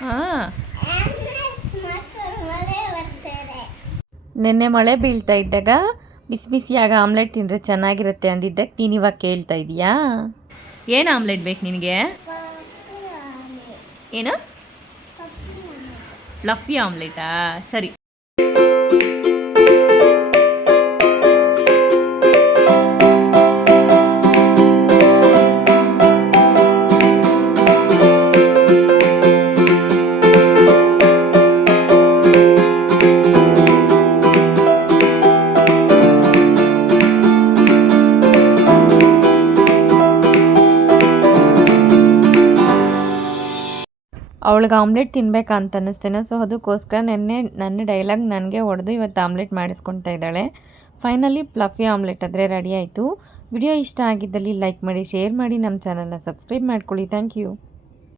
ಹಾಂ, ನಿನ್ನೆ ಮಳೆ ಬೀಳ್ತಾ ಇದ್ದಾಗ ಬಿಸಿ ಬಿಸಿಯಾಗ ಆಮ್ಲೆಟ್ ತಿಂದರೆ ಚೆನ್ನಾಗಿರುತ್ತೆ ಅಂದಿದ್ದಕ್ಕೆ ನೀನು ಇವಾಗ ಕೇಳ್ತಾ ಇದೀಯಾ? ಏನು ಆಮ್ಲೆಟ್ ಬೇಕು ನಿನಗೆ? ಏನು ಫ್ಲಫಿ ಆಮ್ಲೆಟಾ? ಸರಿ. ಅವಳಿಗೆ ಆಮ್ಲೆಟ್ ತಿನ್ಬೇಕಂತ ಅನ್ನಿಸ್ತೇನೆ. ಸೊ ಅದಕ್ಕೋಸ್ಕರ ನನ್ನ ಡೈಲಾಗ್ ನನಗೆ ಹೊಡೆದು ಇವತ್ತು ಆಮ್ಲೆಟ್ ಮಾಡಿಸ್ಕೊಳ್ತಾ ಇದ್ದಾಳೆ. ಫೈನಲಿ ಫ್ಲಫಿ ಆಮ್ಲೆಟ್ ಆದರೆ ರೆಡಿ ಆಯಿತು. ವಿಡಿಯೋ ಇಷ್ಟ ಆಗಿದ್ದಲ್ಲಿ ಲೈಕ್ ಮಾಡಿ, ಶೇರ್ ಮಾಡಿ, ನಮ್ಮ ಚಾನಲ್ನ ಸಬ್ಸ್ಕ್ರೈಬ್ ಮಾಡ್ಕೊಳ್ಳಿ. Thank you.